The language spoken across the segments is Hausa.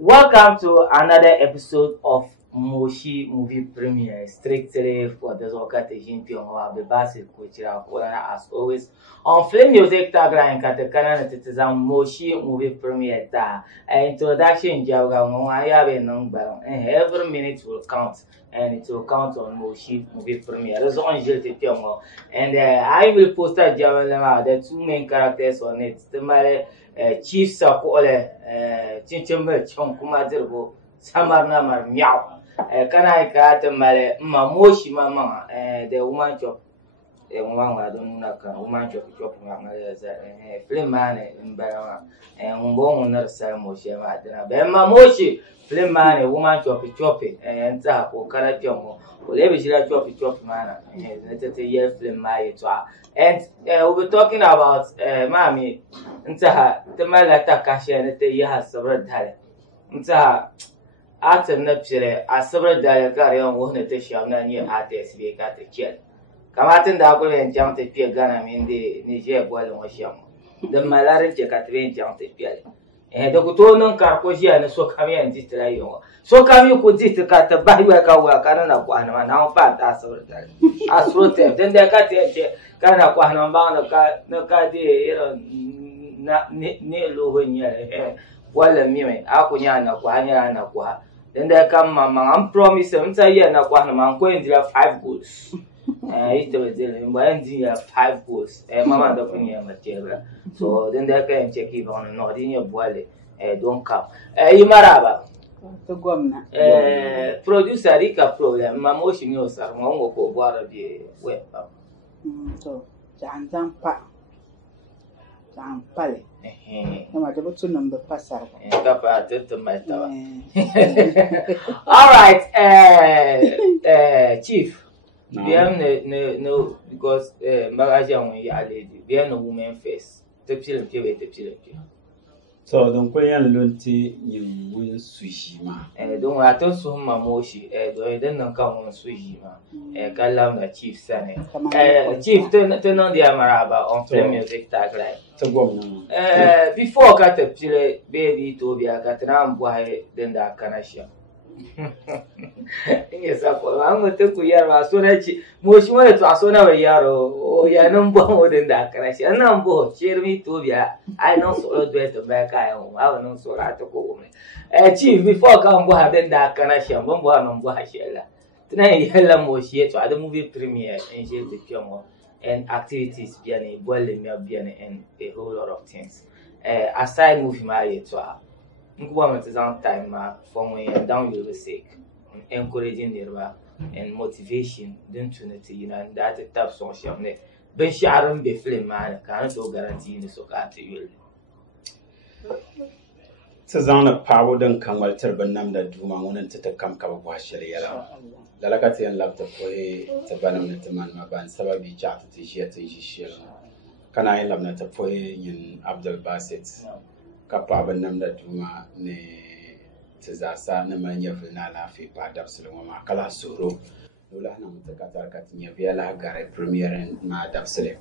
Welcome to another episode of Moshi Movie Premiere. Strictly for the occasion, I'll be Basil Kuchira as always. On Flame Music tagline Katakana Titizan Moshi Movie Premiere. Introduction Jaga, I have a number, and every minute will count, and it will count on Moshi Movie Premiere. That's on Jilti and I will post a Javalama, the two main characters on it. The Chief Sapole, Chinchimber Chonkumadirbo, Samarna Meow. Can I cut Mamoshi Mama, the woman chop, a woman I don't know, woman chop, Flame man in Barama, and Umbon nurse Moshi, Mamoshi, Flame man, a woman choppy, and Tap or Karajomo, whatever she like choppy man, and let a year flame my to. And we'll be talking about Mammy, Ntaha, the Malata Kashi, and the Yaha several talent. Ntaha. At a nuptial, as several diagram wanted to show none near artists we got a chill. Come out in the apple and jumped a peer gun in the Niger boiling was young. The malaria at the jumped a peer. And the Gutonon Carcosia and so come here and distract. So come you could just cut the bywaka work, I don't know one, now fat as several times. As wrote them, then they got a kind of one bound no car, not near low in your hair. Well, a mime, Akunyana, Quahana, then there come Mamma, I'm promising, say, I'm going to have 5 goals. It was dealing 5 goals, Mamma, the opinion material. So then they can check it on and not in your body, don't come. Imaraba, producer Rika problem, Mamoshi knows, I'm going to go water the web. So, Janzampa. Pale. No, to number pass. All right, Chief. We have no because Magajan when you are lady. We have no woman face. The children. So don't play and learn you win Swishima. Don't want to so Mamoshi. Don't come on Swishima. Kalam the Chief Sane. Chief, turn on the Amaraba on Flame Music tagline. Before got a chile baby to be a catram boy, then the Kanasha. Yes, I'm going to take Yara so that most wanted to Asona Yaro, or Yanum more than that Kanasha. And I'm both, cheer me to be I know so dressed the back I own. I don't know so right to go. Chief, before come boy, then that Kanasha, one boy on Bohashella. Tonight, Yella Moshi to other movie premiere and share the film. And activities beyond boiling and a whole lot of things. Aside moving my to her, Nkuwa is on time for me and down your sake, encouraging the and motivation, don't you know, that a tough social net. Ben Sharon be flame man, can't guarantee the so to you. Tazana power don't come well turbanam that do my own to come cover washly. Lalakati and love the poe to banam to man, my band, Sababi chat to share to share. Can I love not a poe in Abdul Bassett? Kapabanam that Duma ne Tazasa, Namanya Vinala, Fipa, Dapsiloma, Kalasuro, Lulanam, the Katarkatia, Viala, Gare, Premier, and Ma Dapsile.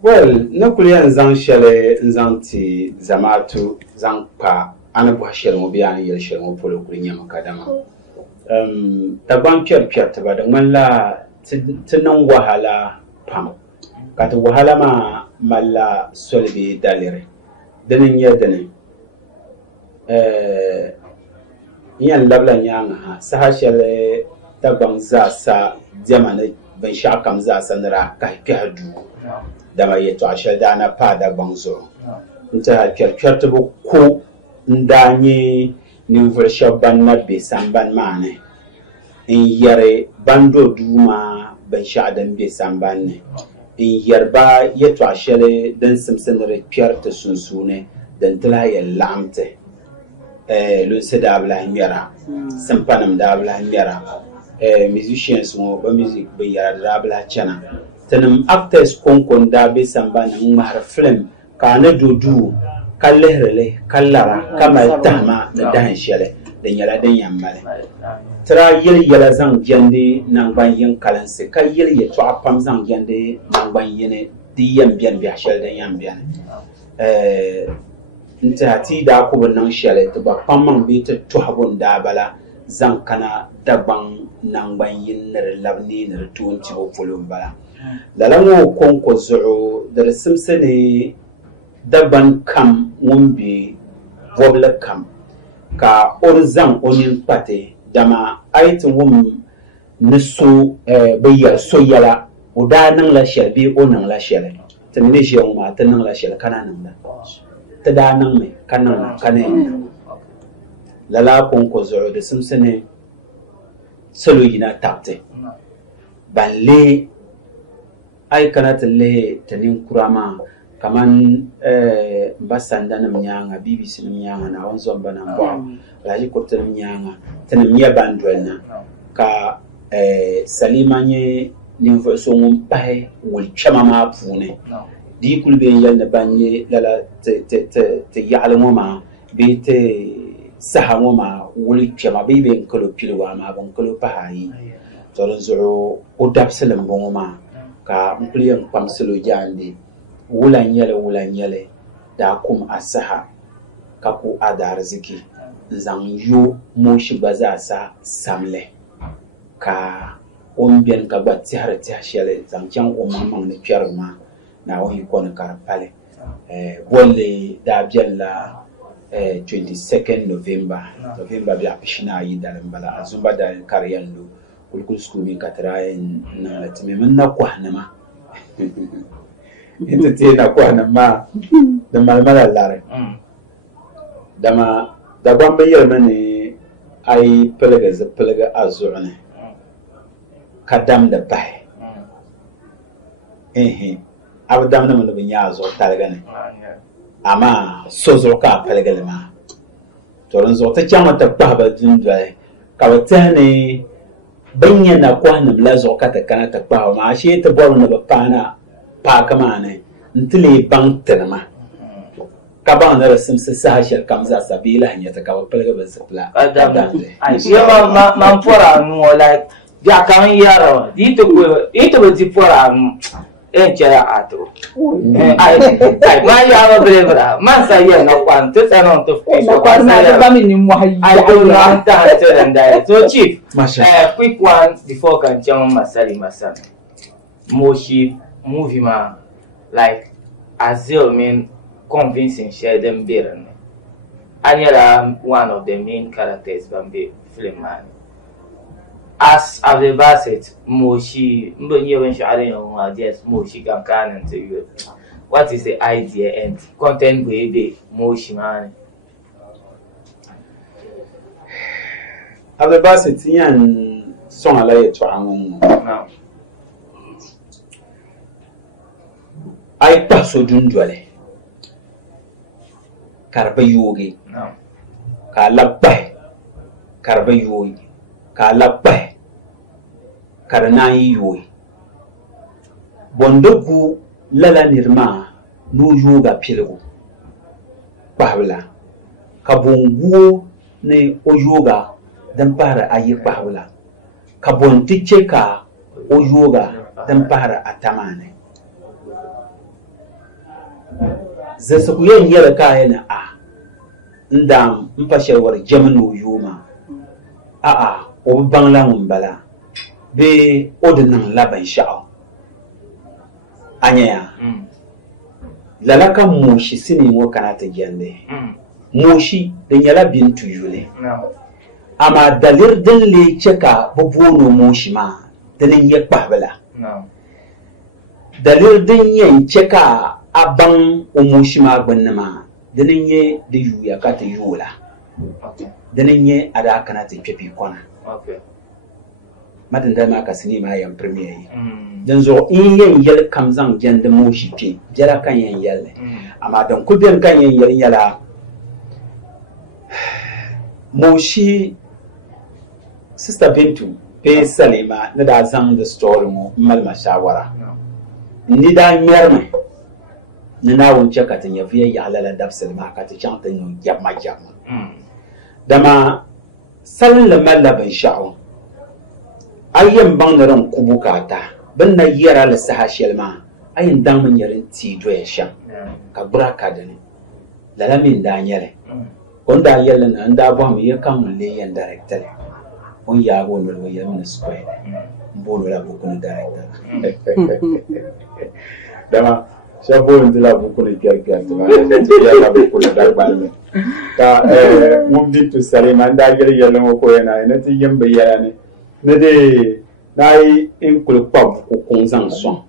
Well, no Korean Zanshele, Zanti, Zamatu, Zanpa, Anabuashel, Mobiani, Yelshel, Polo, Green Macadama. Taban Pierre but the Mala Tenong Wahala Pam. Got a Wahalama Mala Solvi Dalere. Then Yedene Ian Labla Yang, Sahashele Tabang Zasa, Diamane, Benshakam Zasandra, Kaikadu, Damayeto Ashadana Pada Bangzo. Until Kirkatable Ko Ndani. New version ban be samban mane in yare bando duma ben shadan be samban in yarba yeto ashele den simsenere pierre te sunsune den tla ye lamte lu sedabla mira sampanam dabla mira musicians mo ba music be yara dabla chana tanam actors konkon da be samban mahar film kana dudu Kallerele, Kallara, Kama Dama, the Dan Shelle, the Yala de Yamale. Tra Yel Zang Jandi, Nangban Yang Kalanse, Kayel Yetwa Pamzang Jandi, Nangban Yene, the Yambian Biashel, the Yambian. nta ti da ko ban nan shele to ba pamman bi ta to habun da bala zan kana daban nan ban yin nar labni nar tuwanci bo fulun bala lalango konko zu'u dar simsane daban kam wumbi wobla kam ka orzan onin pate dama aitin wum nisu bayya soyala uda nan la shelbi o nan la shele tamine shi ma ta nan la shele kana nan da ta da nan mai kanan kanen lala konko zu'u da simsane salo yina tapte balle ai kanata le tanin kurama kaman basanda na mnyanga BBC na mnyanga na wanzo mbana mbwa laji korte na mnyanga tana mnya bandwena ka salima nye nimfo so mpae wul chama ma pune di kulbe yal na banye lala te ya'lamu ma be te sahamu ma wul chama be be nkolo pilwa ma ban kolo pahayi to zo o dabselam bongo ma ka mpliyan pamselo jande wulan yele da kum asaha ka ku adar ziki zan yo moshi baza sa samle ka ombian ka batti har ta shele zan kyan o mamman ne kyarma na wani kon karpale bolle da bialla 22nd November bi apishina yi dalambala azumba da karyanlo kulkul skumi katrayen na timemin na kwahnama inda te na kwahnama da malmala lare dama da gwambe yelma ne ai pelga azurne kadam da bai abdam na mun ya zo talga ne amma sozo ka pelga ma to ran zo ta chama ta baba dindwa ka wata ne banya na kwana blazo kata kana ta pa ma she ta bor na bapana pa kama ne ntile bang tenma ka ba na rasim se sa shar kamza sabila hanya ta ka pelga ba sapla ai ya ma fora no like ya kan yara dito ko ito ba di fora chera ato ai ma ya ba brebra man sa ya na kwanta sanon to na kwanta ba min mu hayi I don't want that and that. So chief, quick one before can jump masali masana. Moshi movie ma like Azil mean convincing share them better. Anyala one of the main characters Bambi film man. As Ave Bassett, Moshi Mbonye when sharing on yes, Moshi Gamkan to you. What is the idea and content baby Moshi man? Abdulbasit yan son alaye to amun ai paso dundwale karba yogi ka labbai karba yogi ka labbai karna yogi bondoku lala nirma no yoga pilgo bahwala ka bonguo ne o yoga dan para ayi bahwala ka bontiche ka o yoga dan para atamane zasu kuyen yara kayana a ndam mpashawar jamanu yuma a o bangla mumbala be odunan laban sha'o anya lalaka moshi sini wo kanata jande moshi da yala bintu yule ama dalir din le cheka bobono moshi ma din ye kpabala dalir din yen cheka aban o moshi ma gbanna din ye de yuya ka ta yula din ye ada kanata kepi kona madan da ma ka sini ma yan premier yi dan zo in yen yel kam zan jande moshi pi jara kan yen yel ama dan kubin kan yen yel yala moshi Sister Bintu pe Salima na da zan da story mu malma shawara ni da merme ni na wunce ka tan yafi ya halala da Salima ka ta chanta no yamma dama salin la malaban sha'u ayyan bangaren kubukata ban na yara la sahashel ma ayin dan mun yarin ti do ya sha ka buraka da ni lala min Daniel. On Daniel and Dabam, you come lay and director. On Yagon will be a square. Bola Bukun director. Dama, Sabo and the Labukun Gargan. Moved to Salim and Dagger Yellow Koena and at the Yambayani. Nede Nai Incul Pop who comes on song.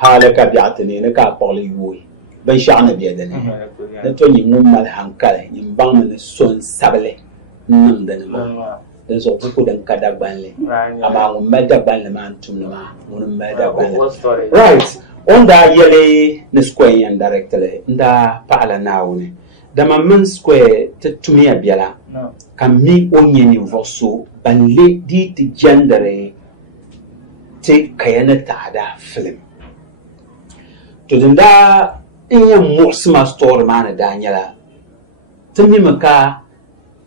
Halaka Yatani and a car poly wood. Ben Shana Biadani. The Tony Mumal Hankale in Bangman Son Sabele. None than then so people and Kadak Banley. Among Meda Banleman to Nama, Meda Banley. Right. On that yellow Nesquay and directly, the Pala now. The Mamman Square to me a biela can me only vosso, and lady the gender take Kayanata film. To the da in a Mosma store man Daniela. To me, Maka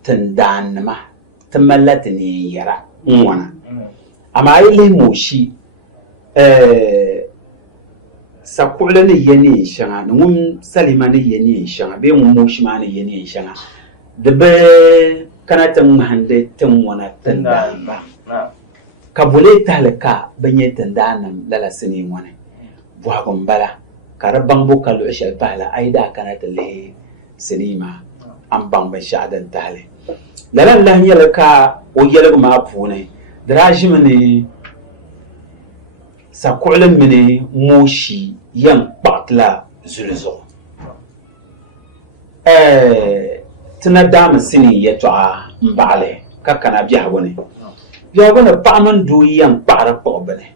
Tendanma, Tamalatini Yara, one. Am I moshi? Sakulani yeni shanga, Salimani yeni shanga, be mushmani yeni shanga. The be Kanatam hande temwana tenda. Kabule talaka, benyetandanam, lala sini one. Buagombala, Karabambo Kalusha Pala, Aida Kanatale, Sinima, Ambang Beshadan Tale. Lala Yelaka, or Yellow Mapune, the Rajimani Sakulan Mini Moshi. Young Butler Zuluzo. Tinadam Sini Yetua Mbale, Kakana Biagone. You are going to Paman do young para pobene.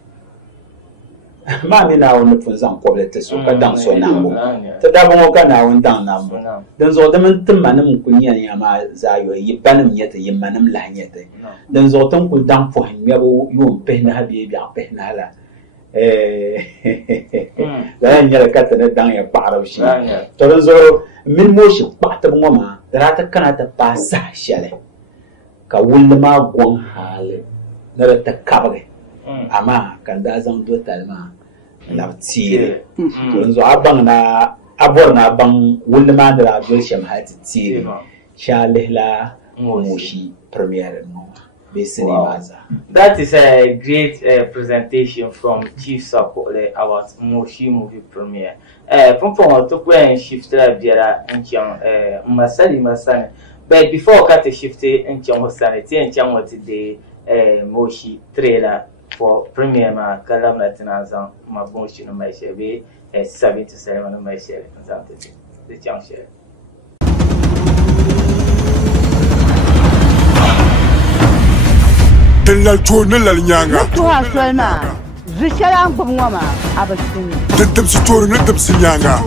Mammy now on the Punzan Poblet, so down so number. The Daboka now and down number. Then so the Manum Kunyama Zayo, ye banum yet, ye manum lanyete. Then Zotum could down for him, you pay Nabi Penala. Then you're cutting down your part of she. So, Minmoshi, part of Mama, the Rata Canata Passa Shelley. Kawulma Gwang Hale, not at the cabaret. Ama, Kandazan do Talma, love tea. So, Abana, Aborna Bang, Wulman, the Abulsham had tea. Shalila, Moshi, premiere. Wow. That is a great presentation from Chief Support about Moshi movie premiere. From to when shifted Biara and Chang Masani. But before cut shifted and Chang Sanity and Chang what the Moshi trailer for premiere ma Kalam Latinazan, my Moshi no my share 7 to 7 on my share the Chang share. La journée la nyanga to hasana zishala ngomama abasini dedem si toru nedem si nyanga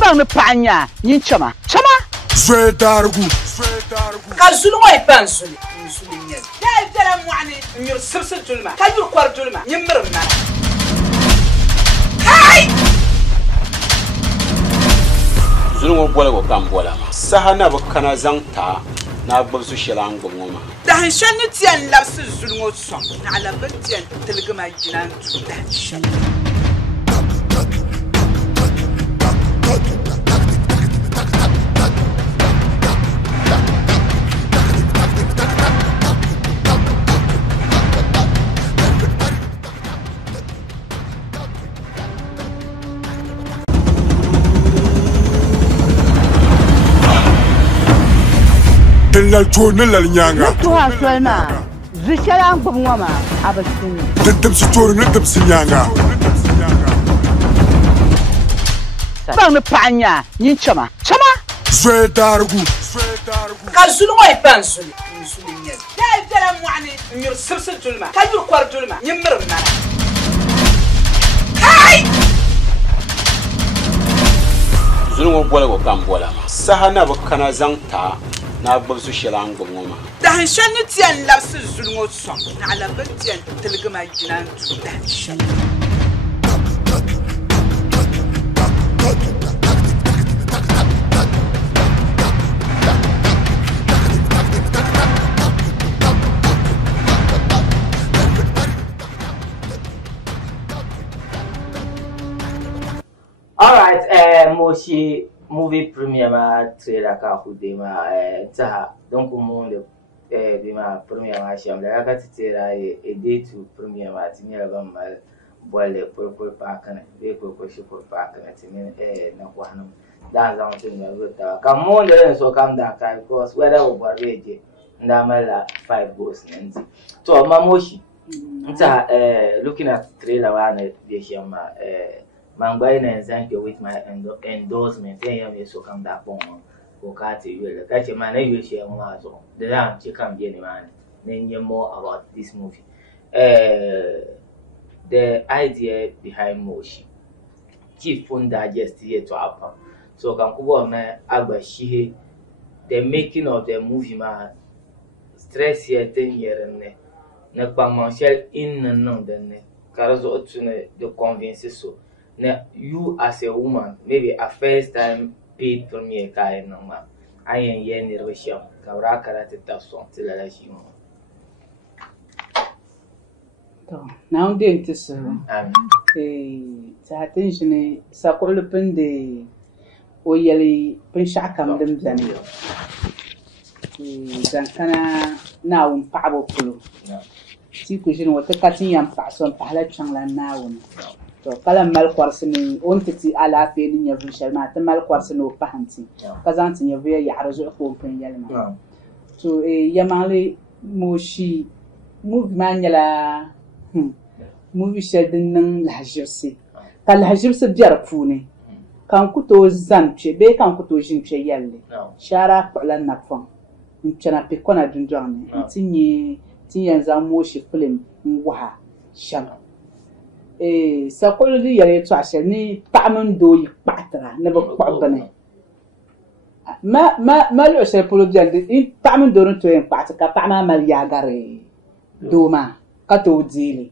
bang panya yin chama zwe dargu kazulu moy pansuli musulinya ya tara muani nyur sirse tulma kayur kwar tulma nyimrna hay zulu mo bola ko kambola sahana bakana zanta na babsu shilang gomoma da shan tian la su zulmo so na la batian tilgama jinan da shan la journée la nyanga to hasana zishala ngomama abasini dedem si toru nedem si nyanga bang panya yin chama zwe dargu kazulu moy pansuli musulinya ya tara muani nyur sirse tulma kayur kwar tulma nyimrna hay zulu mo bola ko kambola sahana bakana zanta na babsu shilang gomoma da shan tian la su zulmo so na la batian tilgama jinan da shan Alright, Moshi movie premiere ma trailer ka hude ma ta donc mo de bi ma premiere ma sham da ka tira e day to premiere ma tinya ba mal boile pour pa kana be pour pa kana tin na kwanum da za mutum ne ruta kan mo da so kam da ka because whether over ready nda mala 5 goals nanti to amma Moshi nta looking at trailer wa na be sham Mangbai na thank you with my endorsement. Then you so come that bon. Okati you catch a man you share more so. The lamb you come get man. Then you more about this movie. The idea behind Moshi. Chief fund digest here to happen. So can kubo man abashi the making of the movie man stress here 10 years ne pa manchel in no then karazo otune the convince so. Now, you as a woman, maybe a first time paid for me a car no man. I am yen relation. Kauraka at the top song till I let you. Now, did this. Attention, Sakol Pende Oyeli Pinshakam them Zanio. Zankana now in Pabo Pulu. See, question what the cutting and pass on Palachangla now. So, kala mal kwarsini ontiti ala fe ni nyavu shalma ta mal kwarsini o pahanti kazanti nyavu ya arazo ko pen yalma so yamale Moshi movie manyala movie shedin nan lahjirsi kal lahjirsi biar pune kan kuto zanche be kan kuto jinche yalle shara kwala nakfan mchana pe kona dunjane tinye za Moshi film ngwa sham Sakol di yare to asel ni paman do yi patra ne ba kwabane ma lo se polo di ande in paman do no to en patra ka pama mal yagare do ma ka to dili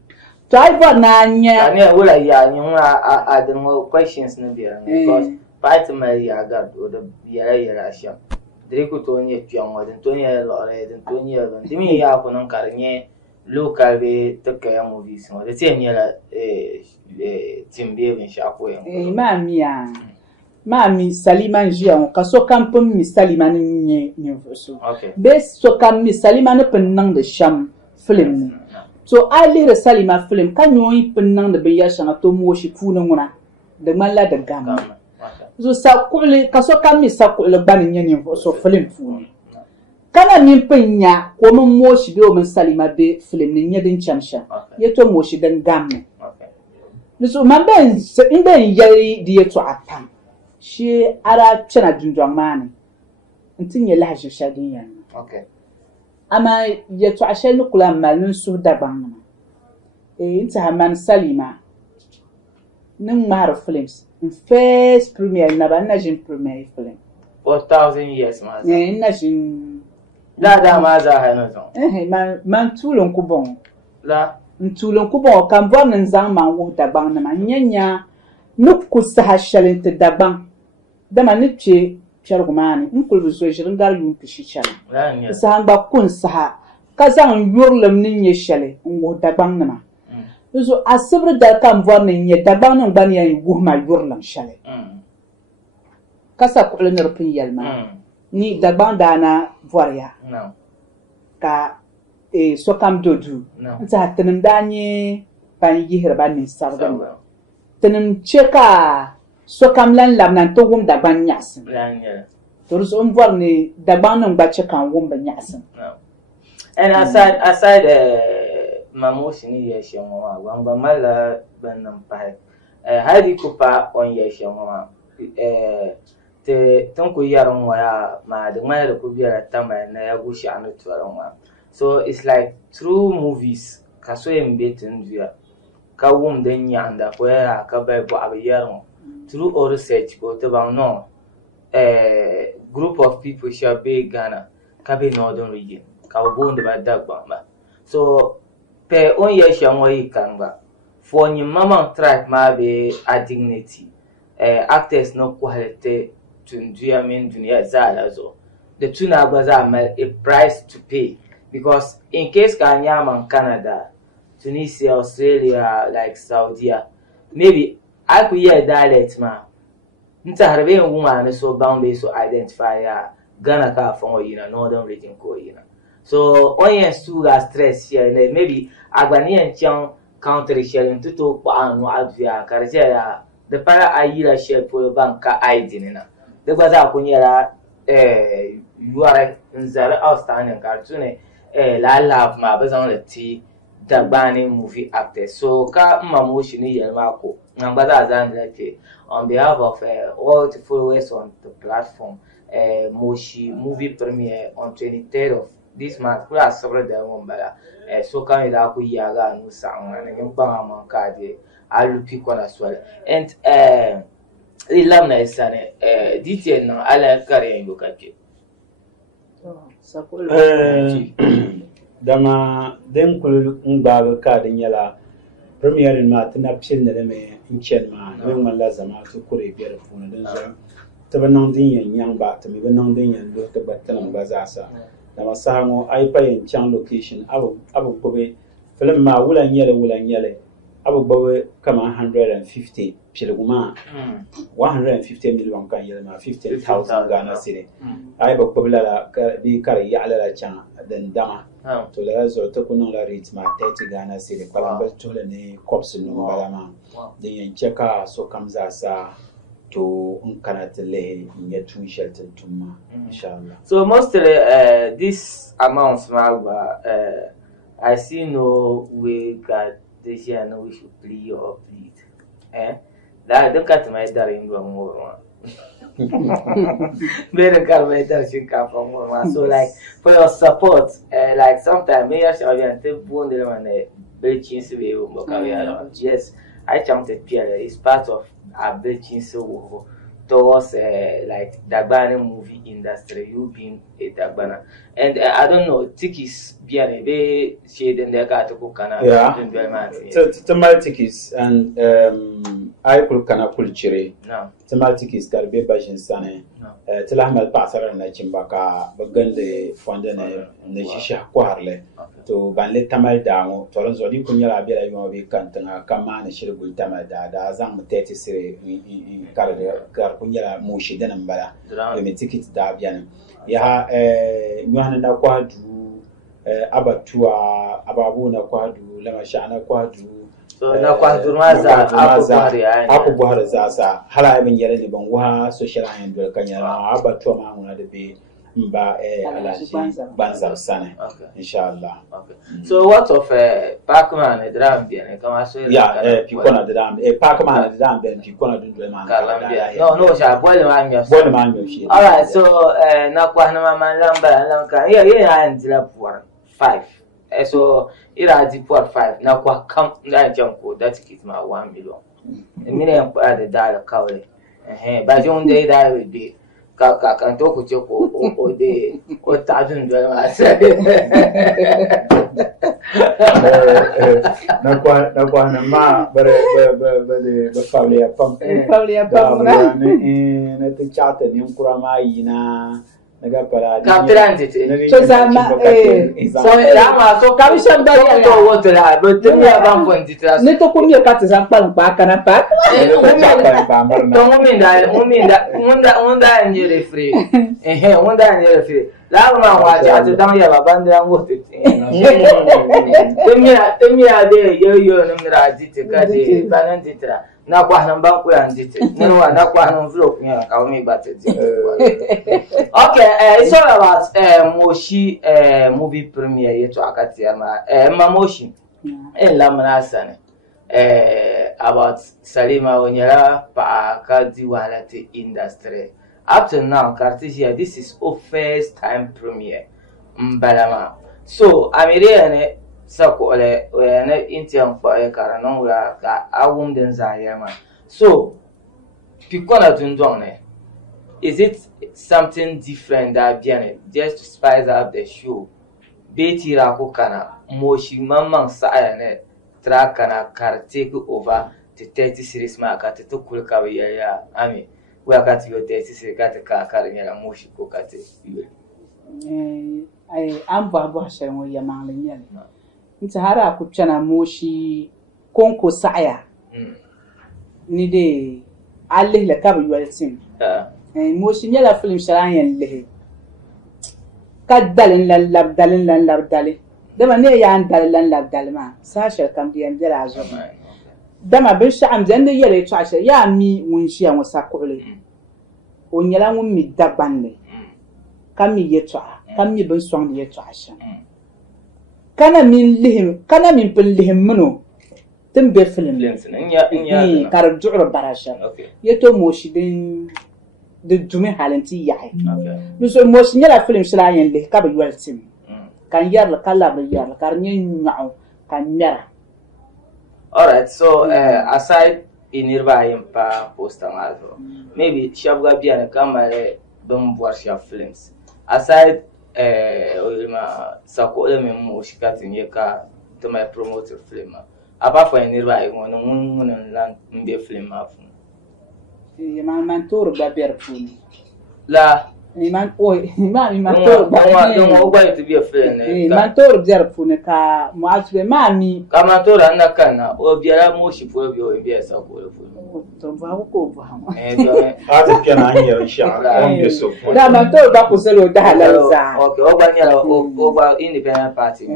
to ai bo na nya ne wala ya nyun the more questions no be because part mal yagar do the yara sha driko to ne pion wa den to ne lo re den to ne ban dimi ya ko non karnye local be takaya movies mo de tienya la timbe ben shako en mami Salima njia on kaso kampum mi Salima ni voso be so kam mi Salima ne penang de sham film so ali re Salima film kan yoyi penang de be ya shanga to Moshi fu no ngona de malla de gam so sa ko le kaso kam mi sa ko le ban ni voso film fu kana min penya ko mun Moshi be o mun Salima be film ni nyedin chamsha yeto Moshi dan gamme so mamben imben yari di yeto apam shi ara chena dunjong mani ntinye lahje shadin yan ama yeto ashel kula malun su daban inta man Salima nin mar films in first premiere na ban najin premiere film 4000 years ma najin da ma za ha no so man tulon kubon la ntulon kubon kan bo nan zan man wo daban na man nyanya nukku saha shalinte daban dama niche chargumani nkul zo jiringar yun pishi chala saha ba kun saha kazan yurlum ninye shale wo daban na ma zo asibri da kan bo nan ye daban nan ban yan wo ma yurlum shale kasa kulun rupin yalma ni daban dana voria ka so kam dodu nta tenim danye ban yihir ban ni sargan tenim cheka so kam lan lam nan to wum da ban nyas to so mvor ni da ban nan ba cheka wum ban nyas and aside Moshi ni ye shemo wa ngba mala ban nan pa hadi ko pa on ye shemo wa te ton ko yaron wa ya ma de mai da ko biya tamba na ya gushi anu tuwaron wa. So it's like through movies kaso embetin via ka wum den yanda ko ya ka bai bo abiyaron through all research ko te ba no group of people shall be Ghana ka be northern region ka bo ndo ba dagba ma so pe on ye shamo yi kanga for nyi mama track ma be a dignity actors no quality tunduya min dunia zala zo the tuna gbaza mal a price to pay because in case Kenya man Canada, Tunisia, Australia, like Saudi, maybe I could hear dialect ma Ntaharbe woman so bound be so identify Ghana ka from yina northern region ko yina. So oyens too ga stress here maybe agbani en chang counter sharing to anu advia karja the para ayira share for banka ID na. The baza kunyera you are nzara outstanding cartoon la love ma bazan le ti Dagbani movie actor. So ka mamoshi ni yelmako ngambaza zanlete on behalf of all the followers on the platform Moshi movie premiere on 23rd of this month kula sabre da wombala so kan ida ku yaga no sanga na nyamba manka de alupi kona swala and ilamna isane detail na ala kare yokake dama dem kul ngba ka de nyala premier ma tana pil ne me inchen ma men man la zama to kure biyar funa den so to banan din yan yang ba to me banan din yan do to batalan bazasa dama sango ai pa yan chan location abu bobe film ma wulan yele abu bobe kama 150 pilguma 150 million kan yele ma 15,000 Ghana cedi ai ba bobe la bi kar ya la chan den dama to la zo to kuno la ritma 30 Ghana cedi kala ba to le ne cops no balama den yan cheka so kamza sa to unkanatele in tun shelter tuma inshallah. So mostly this amounts I see no way God this year no we should plea or plead. That don't cut my darling more. Better cut my darling come from more. So like for your support, like sometimes maybe I shall be and take one day and very chance to be yes. I chanted Pierre is part of a breaching so towards like Dagbani movie industry, you being a Dagbana. And I don't know, tickets bien be shade in the Gatoko Kana. Yeah, Tamal tickets and I could kana culture. No, Tamal tickets got be Bajin Sane. Telahmal Passer and Chimbaka, Bagande Fondene, Nejisha Quarle. To banle tamal dango toronzo di kunyala bela yo be kantanga kama na shirgul tamal da zan mutete sire kar kunyala mushi da nambala me ticket da biyan ya nyohana na kwadu abatua ababu na kwadu lama shana kwadu so na kwadu maza aku buhari za hala ibn yare ne ban wa social handle kanyala abatua ma ngona de be mba alaji banza sana inshallah. Okay. So what of Pacman drum bien kama so pikona drum Pacman drum bien pikona dundwe man no sha bole man yo all right so na kwa na mama lamba lanka yeah andila for 5 so ira di for 5 na kwa kam na janko that ticket ma 1 million million pa the dollar kawle ba jonde da will be kan to ku ce ko de o ta dun da ma sai na kwa na ma bare family pam ne te chata ni kurama yina naga para capturante so sama so ama so kamishan da ya to wato la but tun ya ban point tra ne to ko mi ka ta san pan pa kana pa to munda ni refri munda ni refri la ma wa ja to dan ya baban da wato temia de yo no mira dite ka de banan ditra na kwa nan ban ku yan dite no wa na kwa nan vlog ya ka o mi batte okay it's all about Moshi movie premiere yetu akati ama Mamoshi la manasane about Salima Onyala pa kadi walate industry up to now Cartisia this is our first time premiere mbalama so amiriane sako le na intiam kwa karano wala ka awum den zayama so pikona tundone is it something different that bien just to spice up the show beti ra ko kana Moshi mamman sa'a ne tra kana kar take over the 30 series ma ka to kulka ya ami we aka ti yo 30 series ka ta kar nyala Moshi ko ka te ai amba bo hashan ya manglen yale nta hara ku tana Moshi konko sa'a ni de Ali le ka bi yoli tim moshi nyala film shara yan lehe ka dalin lan lab dalin dama ne ya an dalin lab dalma sa shar kam diyan jara zo dama bin sha'am zan da yele to ashe ya mi mun shi an wasa kuule o nyala mun mi dabanne kam mi yeto kam mi bin song yeto ashe kana min pin lihim muno tin be film nya kar du'ro barasha yeto moshi din de dumi halanti yahay no so moshi nyala film shila yan le ka bi waltim kan yar kala bi yar kar nyi nyaaw kan nyara. All right, so aside inirba yimpa poster mazo maybe shabga biya kamare don voir films aside oyima sakole me mo shikatin yeka to my promoter film apart from inirba ngono lan mbe film afu man tour ba berfuni la man tour ba no going to be a film man tour berfuni ka mo asbe mami ka man tour anakana o biara mo shifo bi o bi sakole fu to ba ko ba ata kana anya inshallah on be so da man tour ba ko selo da halalza okay o ba nyala o ba independent party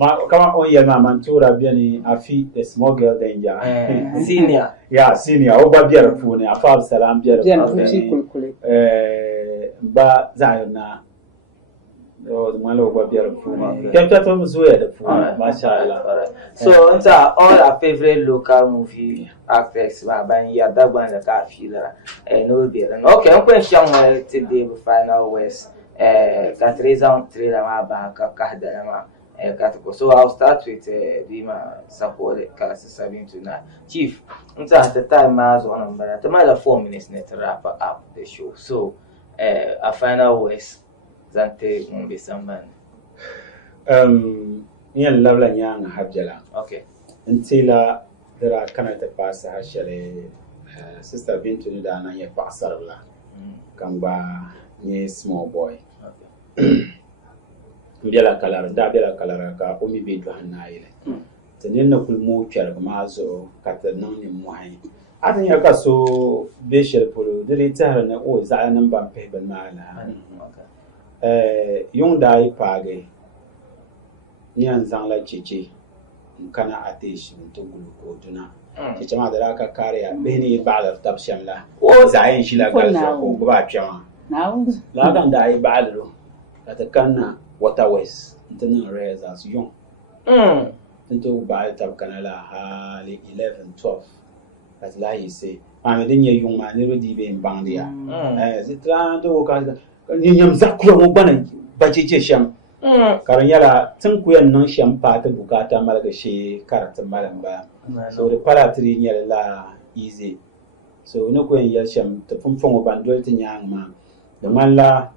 ma kama on ya man tour biani afi the small girl danger senior ya senior o ba biara fu ne afa salam biara ba zaina o malo ba biara fu kenta to mzuya da fu mashallah so nta all our favorite local movie actors ba ban ya dagban da ka fila no be okay on question today the final west Katreza on trailer ma ba ka da ma so I'll start with Dima support class 7 to 9 chief nta at the time as one number the matter 4 minutes net wrap up the show so a final west zante mbe samban yan labla nyanga habjala okay ntila dara kana ta pasa hashale sister Bintu ni da nan ya pasar la kan ba ni small boy bela kalara ka o mi be do hanayile tanin na kulmu kyar ma zo ka ta nan ni mu hay atan ya ka so be shel polo dire ta na o za nan ban pe ban mala yung dai page ni an zan la cece kana atish to gulu ko tuna cece ma da ka kare ya be ni ba da tab shamla o za yin shi la ga ko ba pyama la kan dai ba lo ta kanna water west internal areas as young into by tab kanala hali 11 12 as la yi say am din ye yung ma ni rodi be mbandia zitra to ka ni nyam zakuro mo bana bacece sham karan yara tun kuyan nan sham pa ta bukata malaga shi karatun malam ba so the palatri nyala la easy so no kuyan yar sham ta funfun bandol tin yang ma da malla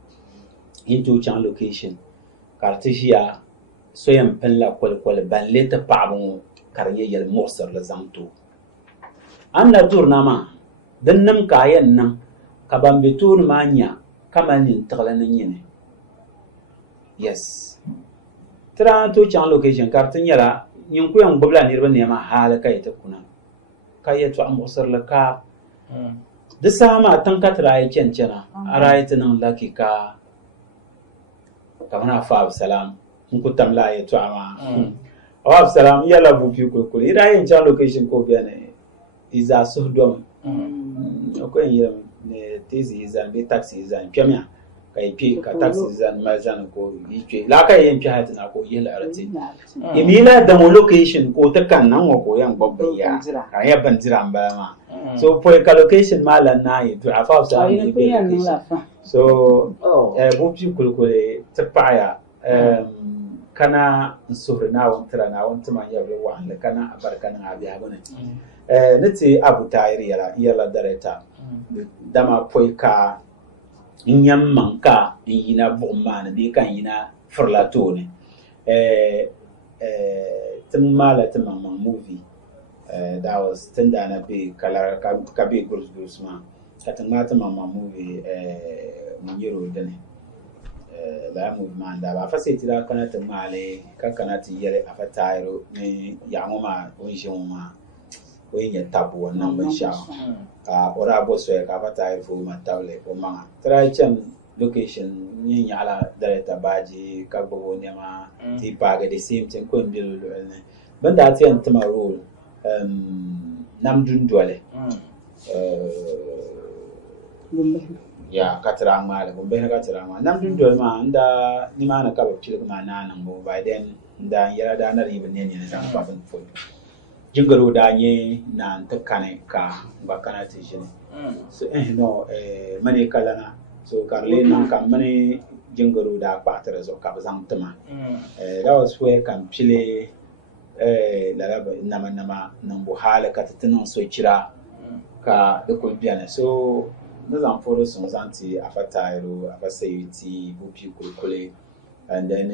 into chan location kartishiya soyam pella kwal balle ta pabun karye yal morsar la zamto an la tourna ma dan nam kayan nan ka bambe tour ma nya kama nin tagla nan yene yes tra to chan location kartin yara yin ku yan gobla nirba ne ma hala kai ta kuna kai to am morsar la ka da sama tan ka tra yi kencena arayi nan laki ka kamana fa salam ku tamla ya to ama wa salam yala bu fi ko ira yin chan location ko biane iza suhdom ko yin ne tizi izan be taxi izan pyamya kai pi ka taxi izan ma zan ko yiche la kai yin pi hatina ko yela arati imila da mo location ko ta kan nan ko yan babba ya kan ya ban jira ba ma so for ka location malan na yi to afa salam so bu pi kulkule ta paya kana nsuri na wantara na wantuma yabre wa Allah kana abarkana abi abune nati abu tayri yala dareta dama poika nyam manka yina bomana bi kan yina furlatone tumala tumama movie that was tendana be kala ka be gurus ma katamata mama movie munyiro dane la movement da ba fasiti da kana tamale ka kana ti yele afatayro ni yangoma onjoma we nya tabu wannan ban sha ora bo so ka fata fu matawle o manga tra chem location ni nyala dareta baji ka bo ne ma ti paga the same thing ko mbilu ne banda ti an tama role namdun dole ya katara ma le gombe na katara ma namdun dole ma nda ni ma na ka ba chile ma na nan bo by then nda yara da na ribe ne ne na ba ban fo jingaro da nye na ntakane ka bakana ti shine so no mane kalana so karle nan kam mane jingaro da patara zo ka bazan tama that was where kam chile laraba nama nan bu hala ka tatinan so kira ka da ko biana so na zan foro sun zanti afatairo afasayuti bupi kulkule and then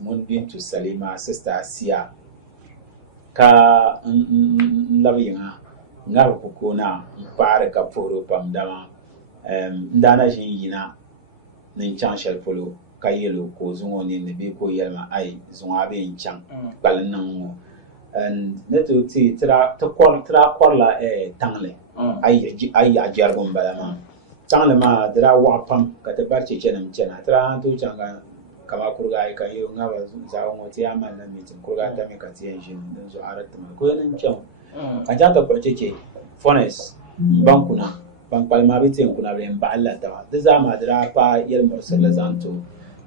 mun bin to Salima sister Asia ka labinga ngar ko na pare ka foro pam dama ndana yina nin chan shel polo ka yelo ko zungo ni ne be ko yelma ai zunga be chan balan nan and neto ti tra to kwar la tangle ai ajarbon balama tangle ma dra wa pam ka te barche chenam chena tra to changa kama kurga ai kan yo ngaba za ngo ti amal na mitin kurga ta me ka ti enjin dan zo arat ma ko nan chan ka ja to barche ke fones bankuna ban palma be tin kuna be ba Allah ta da za ma dra pa yel mursal zanto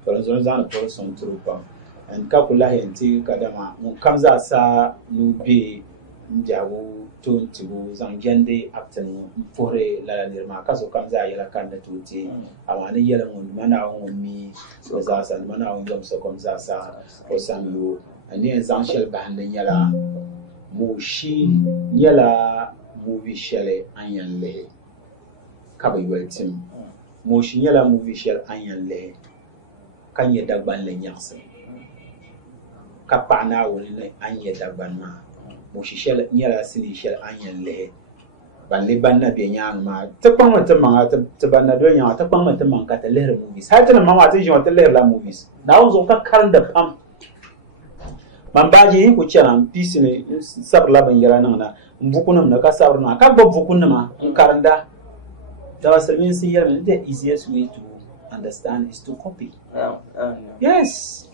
to zo zan to son trupa and ka kula henti kadama mun kamza sa nubi njawu to tibu zan gende aptan fore la nirma kaso kamza yela kanda tuti amani yela mun mana on mi so za san mana on yom so kamza sa o samlu ani zan shel bahanda yela mushi yela movie shele anyan le kabai weltim mushi yela movie shele anyan le kan ya dagban le nyakse kapana woni ne anya dagban ma mo shishel nyala sini shel anya le ban le ban na be nyang ma ta kwang ma ta ma ta ban na do nyang ta kwang ma ta man ka ta le movies ha ta ma ma ta jin ta le la movies na wo zo ka karan da pam man baji ko charan pisi ne sab la ban yara nan na mbukunum na ka sabr na ka bob bukunum ma in karanda da wasalmin sin yara ne the easiest way to understand is to copy yes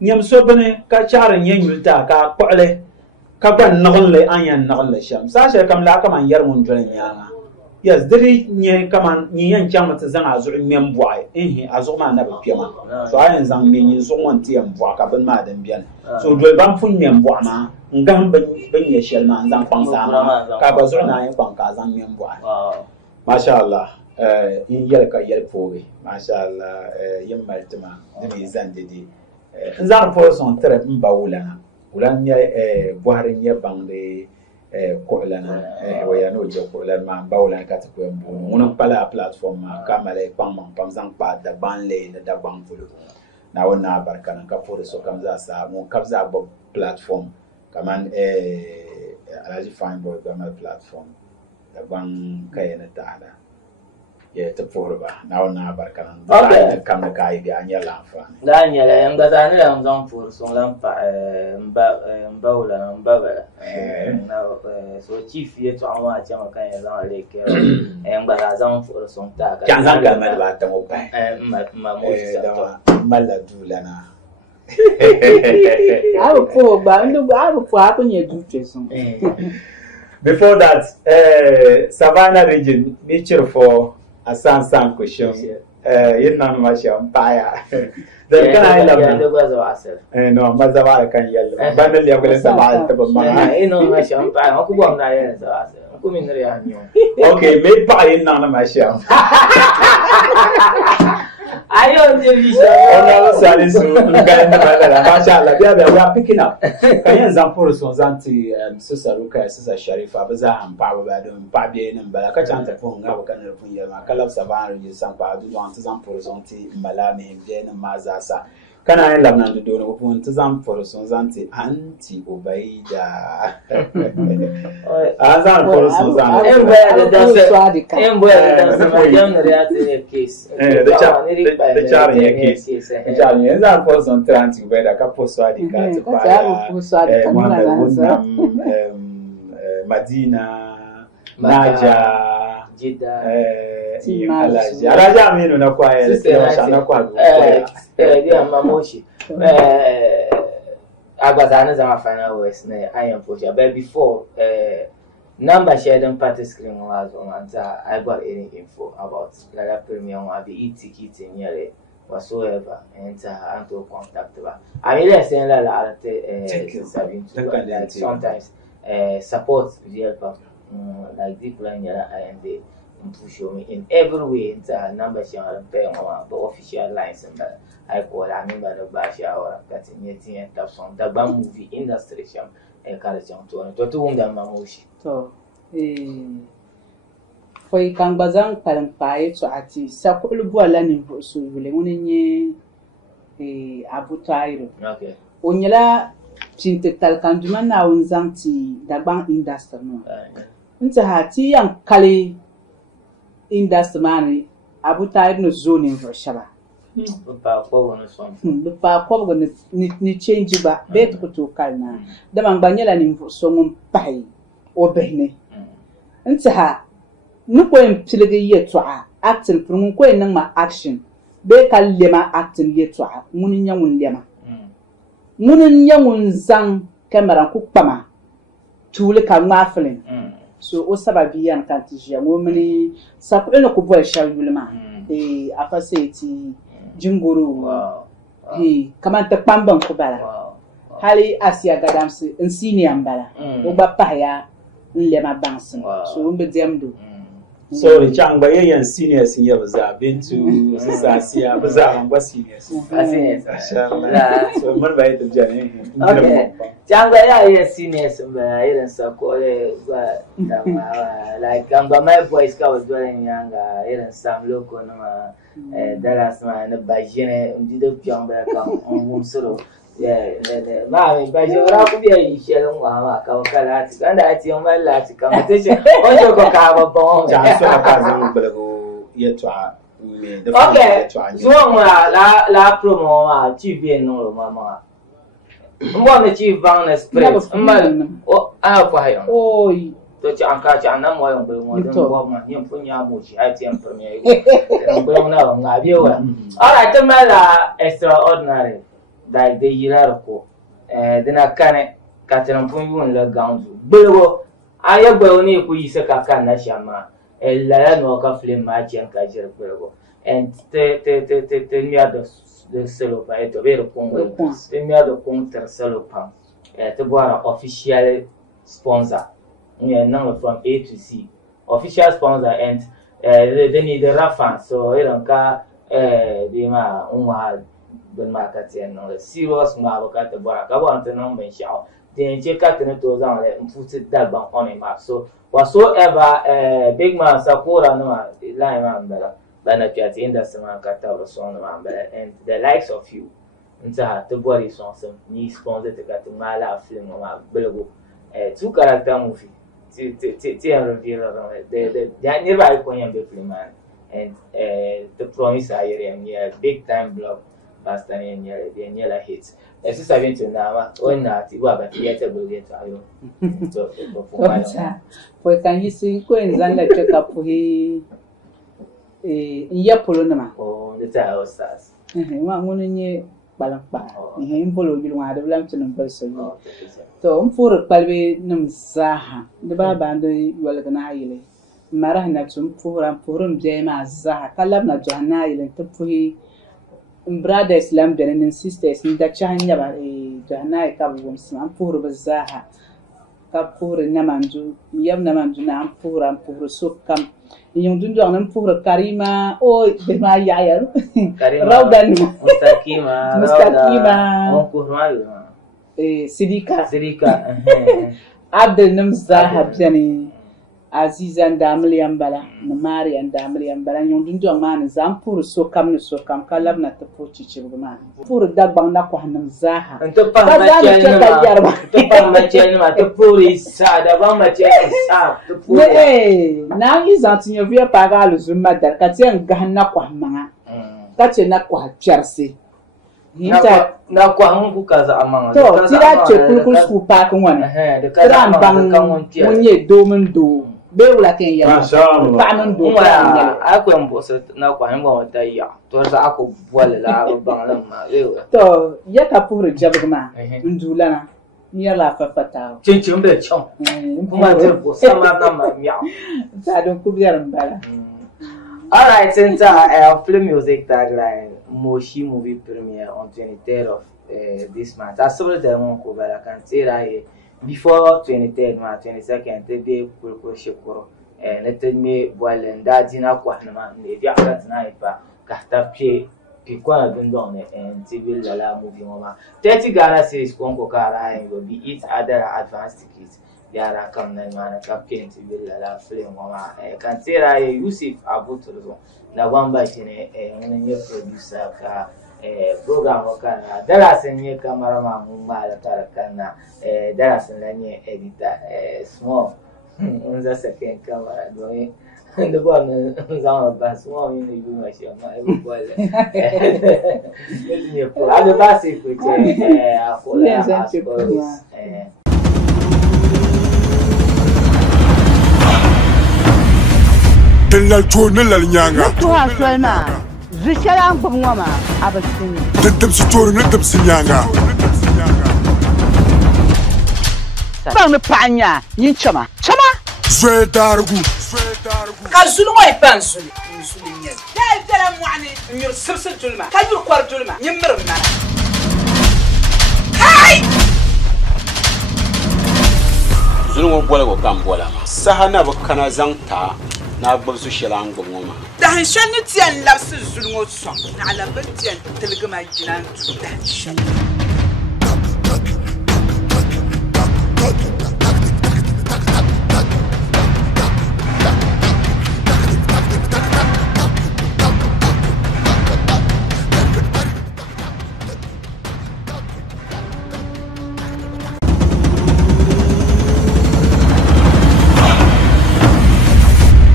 nyam so bane ka chara nyanyulta ka kwale ka ban nagle anyan nagle sham sa she kam la kam yar mun dole nyanga yes diri nye kam nyen chama ta zan azu mem boy azu ma na ba piama so ayan zan me nyin so won ti am boy ka ban ma dan bian so dole ban fun mem boy ma ngam ban ye shel ma zan kwang sa ma ka ba zo na yin kwang ka zan mem boy masha Allah in yel ka yel fowe masha Allah yin maltima diri zan didi nzar po son tre mba wulana nya boharin ya bangde ko lana waya no je ko lan ma ba wulana ka ko mbo mun pala platform ma kamale pam zang pa da banle da bang fulu na wona barkana ka po so kam za sa mun kabza bo platform kaman alaji fine boy gamal platform da bang kayena taala ya ta forba na wona barkana da kam da kai bi anya lafa da anya la yanga zani la ngam for son lampa mbawla na so chief ye to anwa chama kan ya zan leke ngba za zan for son ta ka kan zan ga mal ba ta mo ba ma mo da mala dulana abu po ba ndu abu po akunye dutre son before that Savannah region me cheer for a san question yin nan ma shi empire da kana ila ya da gwaza wasel no ma zawa kan yallo ban da liya gele sama ta ban ma ino ma shi empire ko bom na yin sa wasel ko min re anyo okay me pa yin nan ma shi ayo ndevisha ona sali su ngai na bala masha Allah biya we are picking up kan yan zamfuru so zanti sisa ruka sisa sharifa ba za an pa ba don pa biye nan bala ka chanta fon ga kan rufun ya ma kalab saban ri san pa du don zamfuru zonti malami biye nan ma za sa kana yin labnan da dole ko fon zamfuru so zanti anti ubaida azan furu so zanti en boya da ma jam na reati case the charring your case. The charring is not person trying to bear a couple swadi cat. Madina, Naja, Jeddah, Alaja Aminu na kwa shana kwa dia Mamoshi. Agwazana zama final west na I am for but before number share them party screen was on I got any info about La Premium or the e-ticket in here whatsoever and to contact her. I mean let's say that sometimes support the helper like deep line here and they push me in every way into number share pay on the official lines and I call I remember the Basha or cutting it and some the movie industry encourage to whom the Mamoshi. So foi kangbazang palampai so ati sakulu buala ni so vile ngunye Abu Tairo. Okay. Onyela pinte talkanduma na unzanti dagbang industry no. Nta hati yang kali industry mani Abu Tairo no zone in Shaba. Lupa ko ni change ba bet ko to kalna da man banyela ni so ngum pai obehne nta ha nuko empilege yetwa acting from ko nan ma action be kallema acting yetwa munin nyamun lema munin nyamun zang camera ku kpama tule ka ngaflen so o sababi yan kantijia ngomini sapelo ko boy shawulma afaseti jinguru kamanta pamban ko bala hali asia gadamsi insini ambala o ba paya nlema bansin so umbe demdo so the changba yan seniors in yaza been to Asia baza ngwa seniors inshallah so mun bai da jani okay changba ya seniors ba irin sako ba like gamba my boys ka was doing yanga irin sam loko na Dallas ma na bajene ndido changba ka on solo Mami, bajé ora ku biya yishelo ngwa ka wakala ati kanda ati yomala ati kama teshe onjo ko ka ba bon janso na kazi belago yetwa me the okay so la promo ma chi bien no mama mwa me chi van express mma o kwa hayo oi to chi anka cha na mo yon be mo den bo ma nyem punya mo chi ati en premier bo na nga biwa all right mala extraordinary like the Yirarco, then I can't catch an appointment like Ganzu. Bilbo, I have only put you a cana shama, a Lanoka flame match and Kajer Bilbo, and tell me the solo by the very Congo, tell me the counter solo pump, the Boara official sponsor, number from A to C, official sponsor, and they need the Rafan, so I don't care, Dima, Umar. Ben makati no serious mabakata baraka want no men shao den che katene to zan le mfuti dagban on a map so whatsoever big man sakura no line man bela bana chat industry man kata so no man bela and the likes of you nta to body so some ni sponsor te kat mala film ma belego two character movie ti review the nearby koyan be film man and the promise I am big time blog Master Niela hits. As is having to now, or not, you have a theatre will get for can you see Queen Zanga check up he Yapolonama or the Tower Stars? One year Balampa, him follow you want the Lampton and person. So, for a palve num Zaha, the Babanda Walganai, Maranatum, poor and Purum Jema Zaha, Kalabna Johanna Island to Puhi. Brothers lam and sisters in the China Jana Kabum Sampur Bazaha Kapur Namanju Yam Namanju Nam Pur and Pur so come in Dunjan Pur Karima or Bema Yayal Rogan Mustakima Sidika Abdel Namza Jani Aziz and Damli Ambala, Namari and Damli Ambala, Yundu man is Ampur so come Kalab not the poach of the man. Poor Dabanakwanam Zaha. And to poor is sad about my chair. Now he's answering your real pagalus, mother, Katian Gahanakwa, that's a Nakwa Jersey. na kwa ngu kaza amanga to tira che kulkul school park ngwana tira bang munye do mun do be wala ten ya pa mun do akwa mbosa na kwa ngwa wata ya to sa ako boile la bang la ma to ya ka pour jabma ndula na ya la fa fata chin be chong kuma je bosa ma na ma miao ta don ku biar mbala. All right, since film music tagline Moshi movie premiere on 23rd of this month. I saw the one cover. I can say that before 23rd, 22nd, they be kulko shekoro. Let me boil and that dinner kwa na ne dia flat na ipa kahta pie pikwa na bindon and TV la movie mama. 30 Ghana series konko kara and will be it other advanced tickets. Yara come na mana captain TV la film mama. Can say that Yusuf Abuto na wamba chine nyenye producer ka program kana darasin nye cameraman mumala tarakana darasin lenye editor small unza second camera doing the one zama bas small ni you mashi ma ebole ni pro ade basi kuche akola Tellal chorna lal nyanga. To asolma. Zishalang bumwama abasini. Tentem si chorna tem si nyanga. Bang panya yin chama. Chama. Zwe dargu. Kazulu wa pansuli. Musulinya. Ya tala muani nyur sirsa julma. Kayur kwar julma. Nyimmer mana. Hai! Zulu bola ko kam bola. Sahana bakana zangta. Na gbabsu shelang gbongoma dahan shanni tiyan labsu zulngo so na alaban tiyan tilgama jinan dahan shan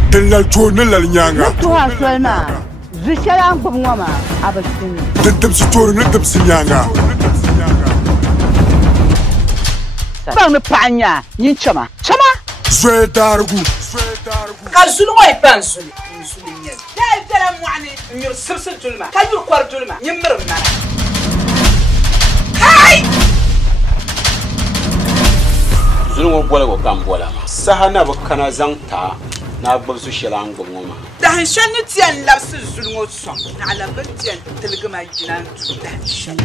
Tellal chorna lal nyanga. To asolma. Zishalang bumwama abasini. Tentem si chorna tem si nyanga. Bang panya yin chama. Chama. Zwe dargu. Kazulu wa pansuli. Musulinya. Ya tala muani nyur sirsa julma. Kayur kwar julma. Nyimmer mana. Hai! Zulu bola ko kam bola. Sahana bakana zangta. Na gbabsu shelang gbongoma dahan shanni tiyan labsu zulngo so na alaban tiyan tilgama jinan dahan shan